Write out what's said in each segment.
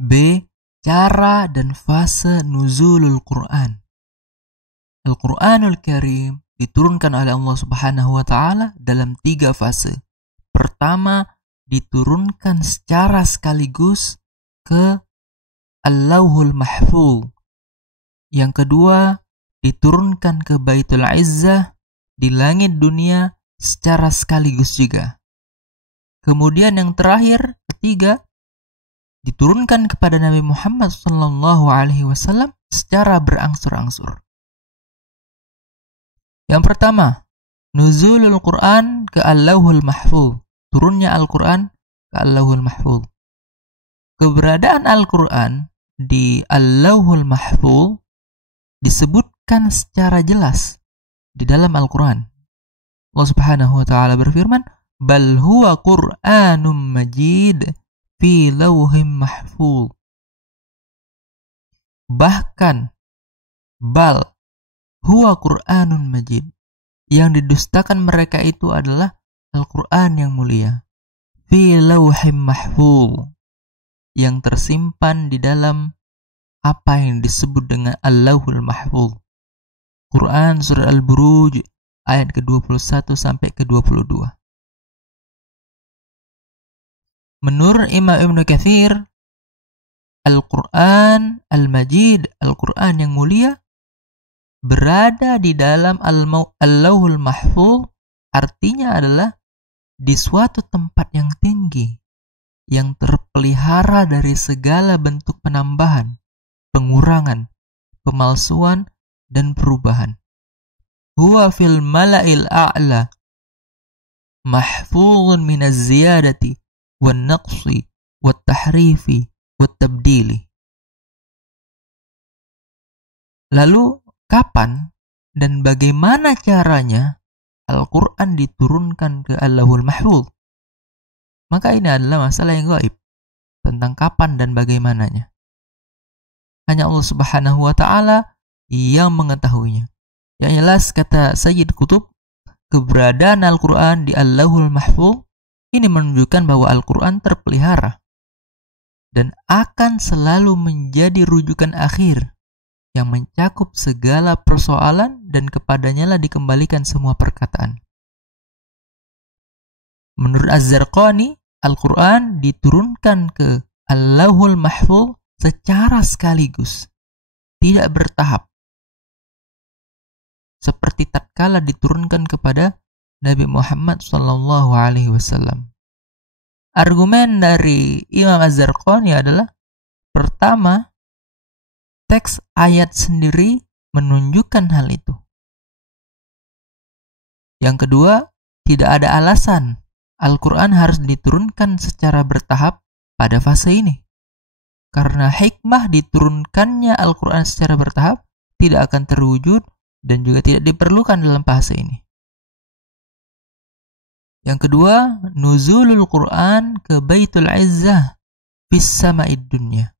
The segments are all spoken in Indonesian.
B. Cara dan fase nuzulul Quran. Al-Quranul Karim diturunkan oleh Allah Subhanahu wa Ta'ala dalam 3 fase. Pertama, diturunkan secara sekaligus ke Al-Lauhul Mahfuz. Yang kedua, diturunkan ke Baitul Izzah di langit dunia secara sekaligus juga. Kemudian yang terakhir, ketiga, diturunkan kepada Nabi Muhammad SAW secara berangsur-angsur. Yang pertama, nuzulul Quran ke Al-Lauhul Mahfuz. Turunnya Al-Quran ke Al-Lauhul Mahfuz. Keberadaan Al-Quran di Al-Lauhul Mahfuz disebutkan secara jelas di dalam Al-Quran. Allah Subhanahu wa Ta'ala berfirman, "Bal huwa Qur'anum Majid fi lauhim mahfuz." Bahkan bal huwa Qur'anun Majid, yang didustakan mereka itu adalah Al-Quran yang mulia, fi lauhim mahfuz, yang tersimpan di dalam apa yang disebut dengan Al-Lauhul Mahfuz. Quran surah Al-Buruj ayat ke-21 sampai ke-22. Menurut Imam Ibnu Katsir, Al-Quran Al-Majid, Al-Quran yang mulia, berada di dalam Al-Lauhul Mahfuz, artinya adalah di suatu tempat yang tinggi, yang terpelihara dari segala bentuk penambahan, pengurangan, pemalsuan, dan perubahan. Huwa fil mala'il a'la, mahfuzun minaz ziyadati, wan naqsi, wat tahrifi, wat tabdili. Lalu, kapan dan bagaimana caranya Al-Quran diturunkan ke Al-Lauhul Mahfuz? Maka ini adalah masalah yang gaib, tentang kapan dan bagaimananya. Hanya Allah Subhanahu wa Ta'ala yang mengetahuinya. Yang jelas, kata Sayyid Qutb, keberadaan Al-Quran di Al-Lauhul Mahfuz ini menunjukkan bahwa Al-Quran terpelihara dan akan selalu menjadi rujukan akhir yang mencakup segala persoalan, dan kepadanya lah dikembalikan semua perkataan. Menurut Az-Zarqani, Al-Quran diturunkan ke Al-Lauhul Mahfuz secara sekaligus, tidak bertahap, seperti tatkala diturunkan kepada Nabi Muhammad SAW. Argumen dari Imam Az-Zarqani adalah, pertama, teks ayat sendiri menunjukkan hal itu. Yang kedua, tidak ada alasan Al-Quran harus diturunkan secara bertahap pada fase ini. Karena hikmah diturunkannya Al-Quran secara bertahap tidak akan terwujud dan juga tidak diperlukan dalam fase ini. Yang kedua, nuzulul Quran ke Baitul Izzah fis sama'id dunya.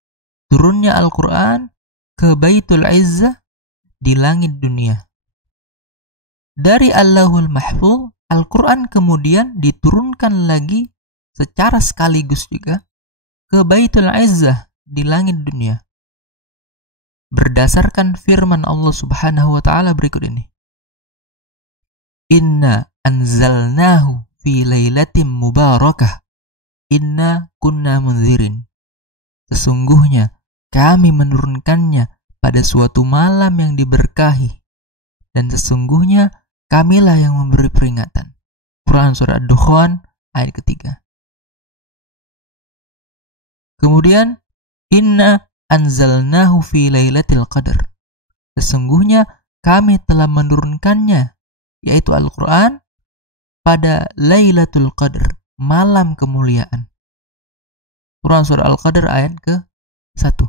Turunnya Al-Quran ke Baitul Izzah di langit dunia. Dari Al-Lauhul Mahfuz, Al-Quran kemudian diturunkan lagi secara sekaligus juga ke Baitul Izzah di langit dunia. Berdasarkan firman Allah Subhanahu wa Ta'ala berikut ini. Inna anzalnahu fi lailatin mubarakah. Inna kunna munzirin. Sesungguhnya kami menurunkannya pada suatu malam yang diberkahi, dan sesungguhnya kamilah yang memberi peringatan. Quran surah Ad-Dukhan ayat ketiga. Kemudian, inna anzalnahu fi lailatul qadar. Sesungguhnya kami telah menurunkannya, yaitu Al-Quran, pada Lailatul Qadar, malam kemuliaan. Quran surah Al-Qadar ayat ke-1.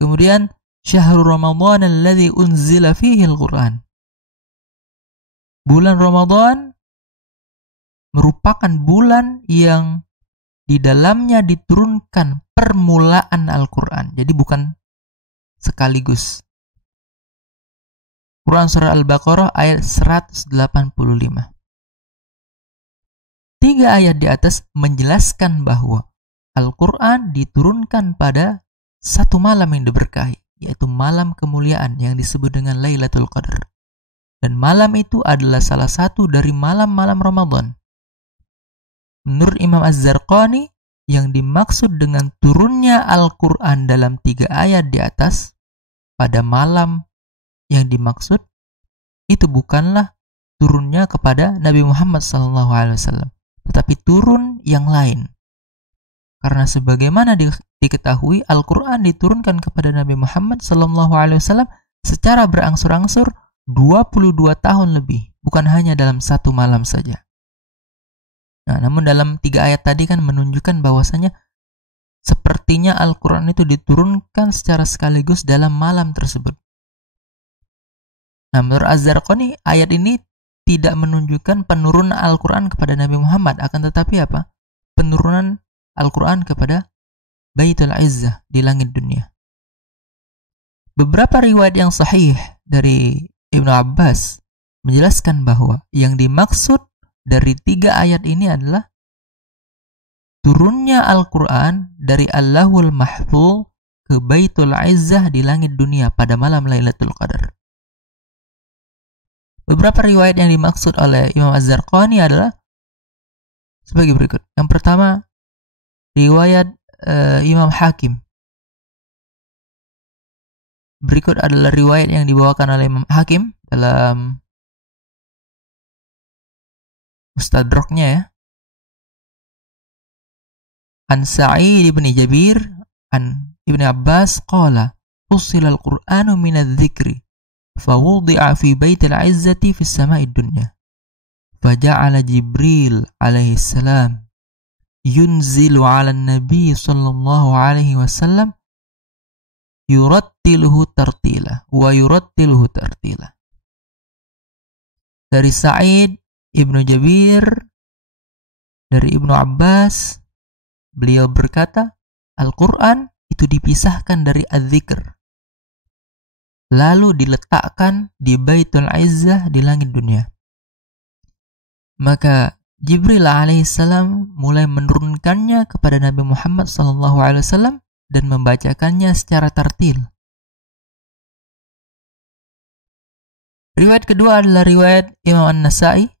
Kemudian, syahrul Ramadan alladzi unzila fihi Al-Quran. Bulan Ramadan merupakan bulan yang di dalamnya diturunkan permulaan Al-Quran. Jadi bukan sekaligus. Quran surah Al-Baqarah ayat 185. 3 ayat di atas menjelaskan bahwa Al-Quran diturunkan pada satu malam yang diberkahi, yaitu malam kemuliaan yang disebut dengan Lailatul Qadar. Dan malam itu adalah salah satu dari malam-malam Ramadan. Menurut Imam Az-Zarqani, yang dimaksud dengan turunnya Al-Quran dalam 3 ayat di atas pada malam yang dimaksud itu bukanlah turunnya kepada Nabi Muhammad SAW, tetapi turun yang lain. Karena sebagaimana diketahui, Al-Quran diturunkan kepada Nabi Muhammad SAW secara berangsur-angsur 22 tahun lebih, bukan hanya dalam satu malam saja. Nah, namun dalam 3 ayat tadi kan menunjukkan bahwasanya sepertinya Al-Quran itu diturunkan secara sekaligus dalam malam tersebut. Nah, menurut Az-Zarqani, ayat ini tidak menunjukkan penurunan Al-Quran kepada Nabi Muhammad, akan tetapi apa? Penurunan Al-Quran kepada Baitul Izzah di langit dunia. Beberapa riwayat yang sahih dari Ibnu Abbas menjelaskan bahwa yang dimaksud dari 3 ayat ini adalah turunnya Al-Quran dari Allahul Mahfuz ke Baitul Izzah di langit dunia pada malam Lailatul Qadar. Beberapa riwayat yang dimaksud oleh Imam Az-Zarqani adalah sebagai berikut. Yang pertama, riwayat Imam Hakim. Berikut adalah riwayat yang dibawakan oleh Imam Hakim dalam Mustadraknya ya. An Sa'id bin Jabir an Ibn Abbas qala fussila al-Qur'anu min adh-dhikri fawudi'a fi baitil 'izzati fis sama'id dunya faja'ala Jibril alaihi salam yunzilu 'ala an-nabi sallallahu alaihi wasallam yurattiluhu tartila wa yurattiluhu tartila. Dari Sa'id Ibnu Jabir dari Ibnu Abbas, beliau berkata, Al-Quran itu dipisahkan dari Az-Zikr, lalu diletakkan di Baitul Izzah di langit dunia. Maka Jibril alaihissalam mulai menurunkannya kepada Nabi Muhammad SAW dan membacakannya secara tartil. Riwayat kedua adalah riwayat Imam An-Nasa'i,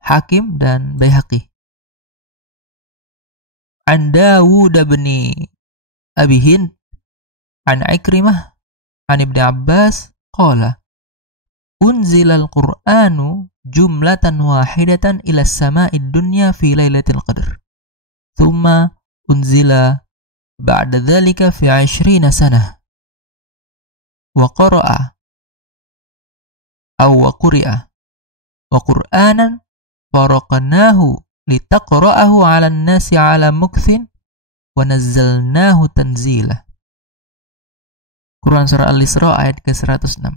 Hakim dan Baihaqi. An Dawud bin Abi Hind an Ikrimah an Ibn Abbas qala unzila al-Qur'anu jumlatan wahidatan ila as-sama'id dunya fi lailatul qadr thumma unzila ba'da dhalika fi 20 sanah wa qara'a aw wa quri'a wa qur'anan faraqnahu litaqra'ahu 'alan nasi 'ala mukthin wa nazzalnahu tanzila. Quran surah Al-Isra ayat ke-106.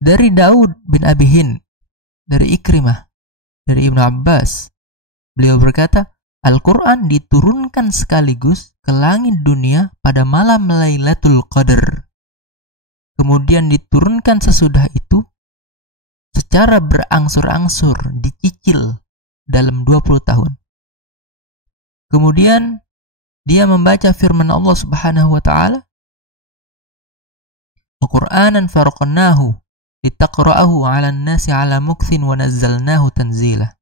Dari Daud bin Abi Hind, dari Ikrimah, dari Ibnu Abbas, beliau berkata, Al-Quran diturunkan sekaligus ke langit dunia pada malam Lailatul Qadar. Kemudian diturunkan sesudah itu secara berangsur-angsur, dicicil dalam 20 tahun. Kemudian dia membaca firman Allah Subhanahu wa taala, "Wa Qur'anan faraqnahu litaqra'ahu 'alan nasi 'ala mukthin wa nazzalnahu tanzila."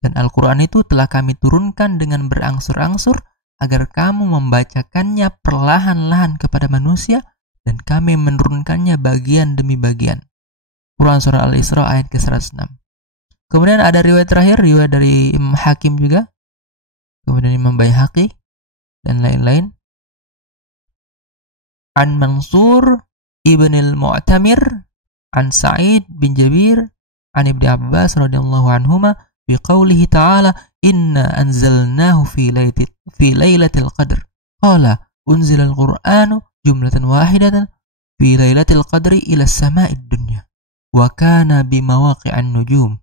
Dan Al-Qur'an itu telah kami turunkan dengan berangsur-angsur agar kamu membacakannya perlahan-lahan kepada manusia dan kami menurunkannya bagian demi bagian. Quran surah Al-Isra ayat ke-106. Kemudian ada riwayat terakhir, riwayat dari Imam Hakim juga, kemudian Imam Baihaqi dan lain-lain. An Mansur ibn al-Mu'tamir an Sa'id bin Jabir an Ibn Abbas radhiyallahu anhuma bi qawlihi ta'ala inna anzalnahu fi lailatul qadr qala unzila al-Qur'anu jumlatan wahidatan fi lailatul qadri ila as-sama'id dunya wa kana bimawaqi'an nujum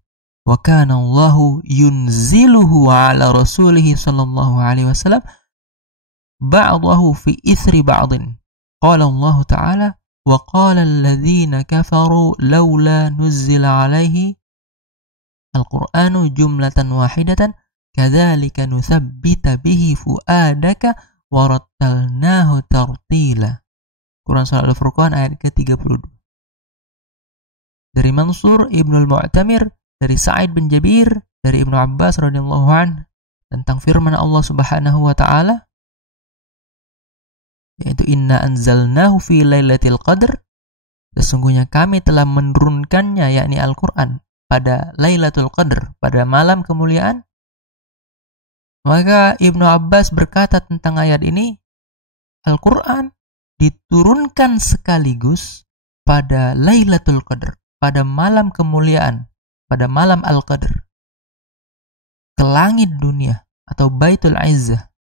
wa kana Allahu yunziluhu ala rasulihi sallallahu alaihi wasallam ba'dahu fi ithri ba'din qala Allah ta'ala wa qala alladhina kafaru laula nuzzila alaihi al-Qur'anu jumlatan wahidatan kadzalika nutsabbita bihi fuadaka warattalnahu tartila. Quran surah Al-Furqan ayat ke-32. Dari Mansur Ibnu Al-Mu'tamir, dari Sa'id bin Jabir, dari Ibnu Abbas radhiyallahu anhu tentang firman Allah Subhanahu wa taala, yaitu inna anzalnahu fi lailatul qadr, sesungguhnya kami telah menurunkannya, yakni Al-Qur'an, pada Lailatul Qadr, pada malam kemuliaan. Maka Ibnu Abbas berkata tentang ayat ini, Al-Qur'an diturunkan sekaligus pada Lailatul Qadr, pada malam kemuliaan, pada malam Al-Qadr, ke langit dunia atau Baitul Izzah,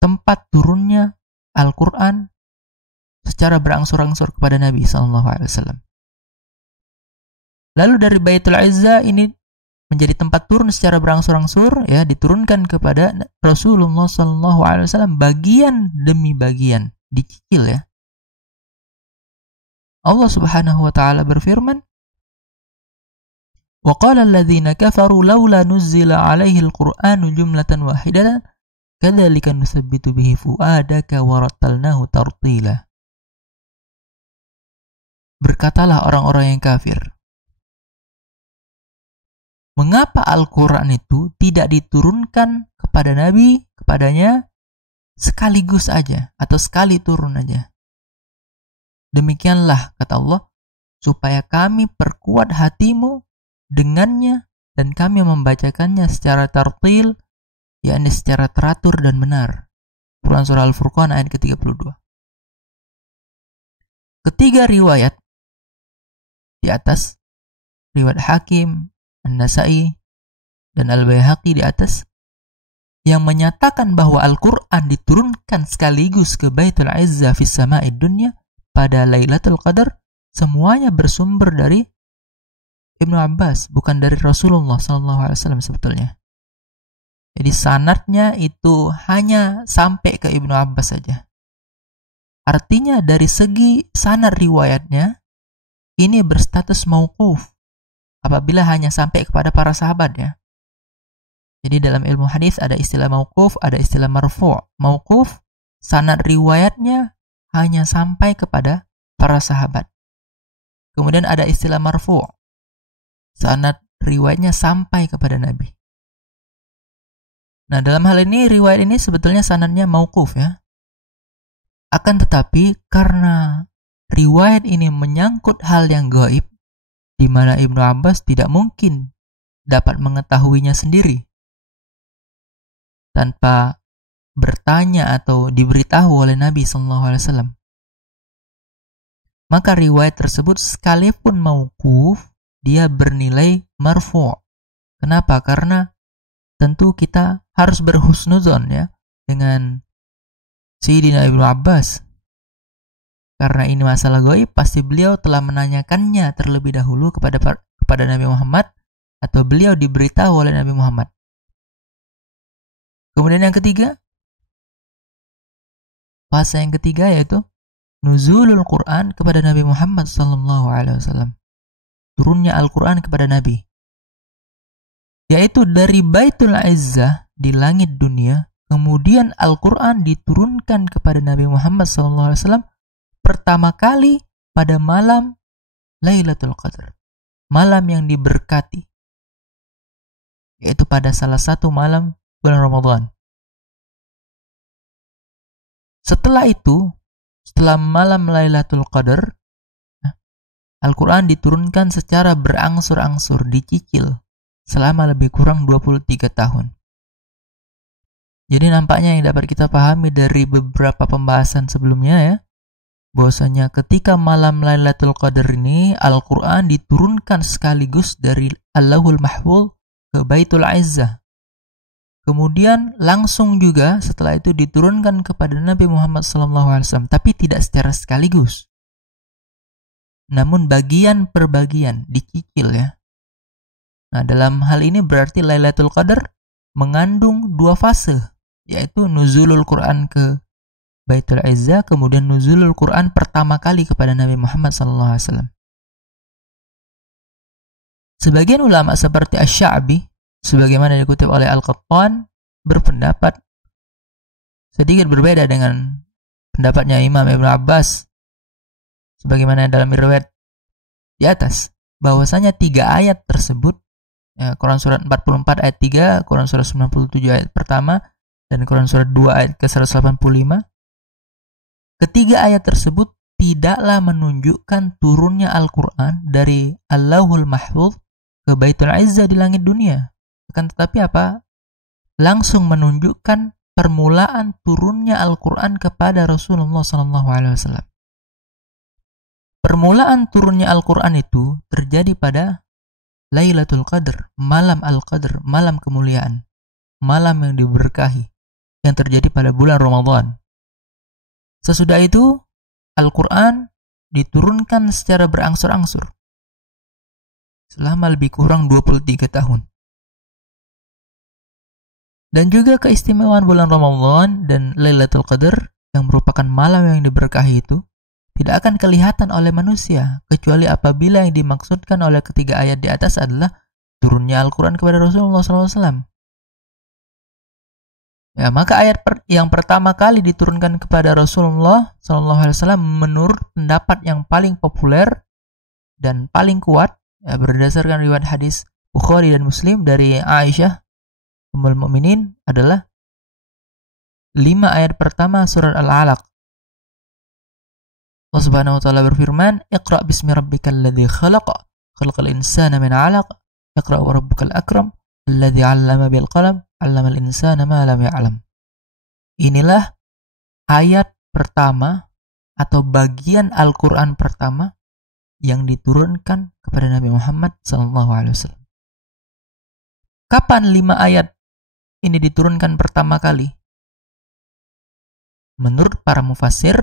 tempat turunnya Al-Qur'an secara berangsur-angsur kepada Nabi SAW. Lalu dari Baitul Izzah ini menjadi tempat turun secara berangsur-angsur, ya, diturunkan kepada Rasulullah SAW bagian demi bagian, dicicil, ya. Allah Subhanahu wa taala berfirman, "Wa qala alladziina kafaru laula nuzzila 'alaihi al-Qur'anu jumlatan wahidatan kadzalika nusabbitu bihi fuadaka wa rattalnahu tartila." Berkatalah orang-orang yang kafir, mengapa Al-Quran itu tidak diturunkan kepada Nabi, kepadanya sekaligus aja, atau sekali turun aja. Demikianlah, kata Allah, supaya kami perkuat hatimu dengannya, dan kami membacakannya secara tartil, yakni secara teratur dan benar. Quran surah Al-Furqan ayat ke-32. Ketiga riwayat di atas, riwayat Hakim, An-Nasa'i, dan Al-Baihaqi di atas, yang menyatakan bahwa Al-Quran diturunkan sekaligus ke Baitul Izzah fis sama'id dunya pada Lailatul Qadar, semuanya bersumber dari Ibnu Abbas, bukan dari Rasulullah SAW sebetulnya. Jadi sanadnya itu hanya sampai ke Ibnu Abbas saja. Artinya dari segi sanad riwayatnya, ini berstatus mauquf apabila hanya sampai kepada para sahabat, ya. Jadi dalam ilmu hadis ada istilah mauquf, ada istilah marfu'. Mauquf, sanad riwayatnya hanya sampai kepada para sahabat. Kemudian ada istilah marfu', sanad riwayatnya sampai kepada Nabi. Nah, dalam hal ini riwayat ini sebetulnya sanadnya mauquf, ya. Akan tetapi karena riwayat ini menyangkut hal yang gaib, di mana Ibnu Abbas tidak mungkin dapat mengetahuinya sendiri tanpa bertanya atau diberitahu oleh Nabi SAW. Maka riwayat tersebut sekalipun mauquf, dia bernilai marfu'. Kenapa? Karena tentu kita harus berhusnuzon, ya, dengan Sayyidina Ibnu Abbas. Karena ini masalah gaib, pasti beliau telah menanyakannya terlebih dahulu kepada Nabi Muhammad, atau beliau diberitahu oleh Nabi Muhammad. Kemudian yang ketiga, fase yang ketiga yaitu nuzulul Quran kepada Nabi Muhammad SAW. Turunnya Al-Quran kepada Nabi, yaitu dari Baitul Izzah di langit dunia, kemudian Al-Quran diturunkan kepada Nabi Muhammad SAW pertama kali pada malam Lailatul Qadar, malam yang diberkati, yaitu pada salah satu malam bulan Ramadan. Setelah itu, setelah malam Lailatul Qadar, Al-Quran diturunkan secara berangsur-angsur, dicicil selama lebih kurang 23 tahun. Jadi nampaknya yang dapat kita pahami dari beberapa pembahasan sebelumnya, ya, bahwasanya ketika malam Lailatul Qadar ini Al-Quran diturunkan sekaligus dari Allahul Mahfuz ke Baitul Izzah. Kemudian langsung juga setelah itu diturunkan kepada Nabi Muhammad SAW, tapi tidak secara sekaligus, namun bagian per bagian, dicicil, ya. Nah, dalam hal ini berarti Lailatul Qadar mengandung dua fase, yaitu nuzulul Quran ke Baitul Izzah, kemudian nuzulul Quran pertama kali kepada Nabi Muhammad SAW. Sebagian ulama seperti Asy-Sya'bi sebagaimana dikutip oleh Al-Qattan, berpendapat sedikit berbeda dengan pendapatnya Imam Ibn Abbas, sebagaimana dalam riwayat di atas, bahwasanya 3 ayat tersebut, Quran surat 44 ayat 3, Quran surat 97 ayat pertama, dan Quran surat 2 ayat ke-185, ketiga ayat tersebut tidaklah menunjukkan turunnya Al-Quran dari Allahul Mahfuz ke Baitul Izzah di langit dunia. Akan tetapi apa? Langsung menunjukkan permulaan turunnya Al-Quran kepada Rasulullah SAW. Permulaan turunnya Al-Quran itu terjadi pada Lailatul Qadar, malam Al-Qadar, malam kemuliaan, malam yang diberkahi, yang terjadi pada bulan Ramadan. Sesudah itu, Al-Quran diturunkan secara berangsur-angsur selama lebih kurang 23 tahun. Dan juga keistimewaan bulan Ramadan dan Lailatul Qadar yang merupakan malam yang diberkahi itu tidak akan kelihatan oleh manusia kecuali apabila yang dimaksudkan oleh ketiga ayat di atas adalah turunnya Al-Quran kepada Rasulullah SAW. Ya, maka ayat yang pertama kali diturunkan kepada Rasulullah SAW menurut pendapat yang paling populer dan paling kuat, ya, berdasarkan riwayat hadis Bukhari dan Muslim dari Aisyah Ummul Mukminin adalah 5 ayat pertama surat Al-Alaq. Allah Subhanahu wa taala berfirman, "Iqra bismi rabbikal ladzi khalaq, khalaqal insana min 'alaq, iqra wa rabbukal akram, alladzi 'allama bil qalam, 'allamal insana ma lam ya'lam." Inilah ayat pertama atau bagian Al-Qur'an pertama yang diturunkan kepada Nabi Muhammad SAW. Kapan 5 ayat ini diturunkan pertama kali? Menurut para mufassir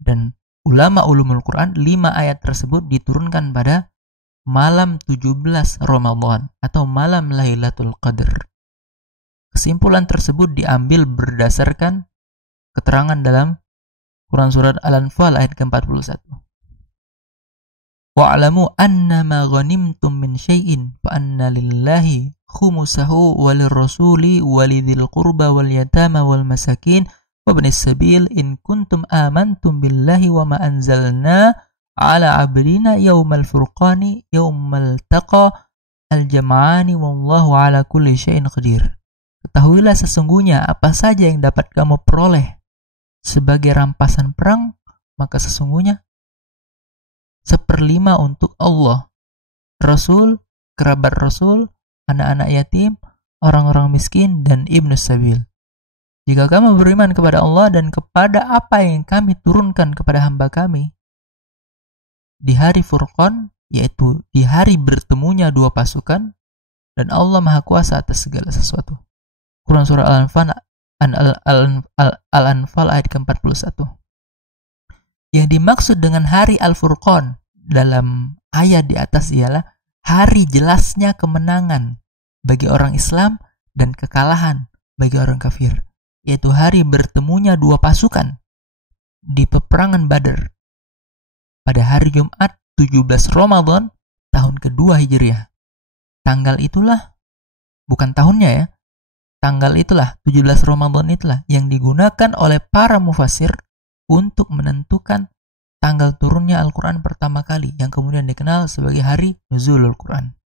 dan ulama ulumul Quran, 5 ayat tersebut diturunkan pada malam 17 Ramadan atau malam Lailatul Qadar. Kesimpulan tersebut diambil berdasarkan keterangan dalam Quran surat Al-Anfal ayat ke-41. Wa'lamu annama ghanimtum min syai'in fa anna lillahi khumusahu walirrasuli walidhil qurba wal yatama wal masakin wa ibnis sabil in kuntum amantum billahi wa ma anzalna ala abdina yaumal furqani yaumal taqa al jam'ani wallahu ala kulli syai'in qadir. Ketahuilah sesungguhnya apa saja yang dapat kamu peroleh sebagai rampasan perang, maka sesungguhnya 1/5 untuk Allah, Rasul, kerabat Rasul, anak-anak yatim, orang-orang miskin, dan ibnus sabil. Jika kamu beriman kepada Allah dan kepada apa yang kami turunkan kepada hamba kami di hari Furqan, yaitu di hari bertemunya dua pasukan, dan Allah Maha Kuasa atas segala sesuatu. Quran surah Al-Anfal ayat ke-41. Yang dimaksud dengan hari Al-Furqan dalam ayat di atas ialah hari jelasnya kemenangan bagi orang Islam dan kekalahan bagi orang kafir, yaitu hari bertemunya dua pasukan di peperangan Badar pada hari Jumat 17 Ramadan tahun kedua Hijriah. Tanggal itulah, bukan tahunnya ya, tanggal itulah 17 Ramadan itulah yang digunakan oleh para mufassir untuk menentukan tanggal turunnya Al-Quran pertama kali, yang kemudian dikenal sebagai hari Nuzulul Quran.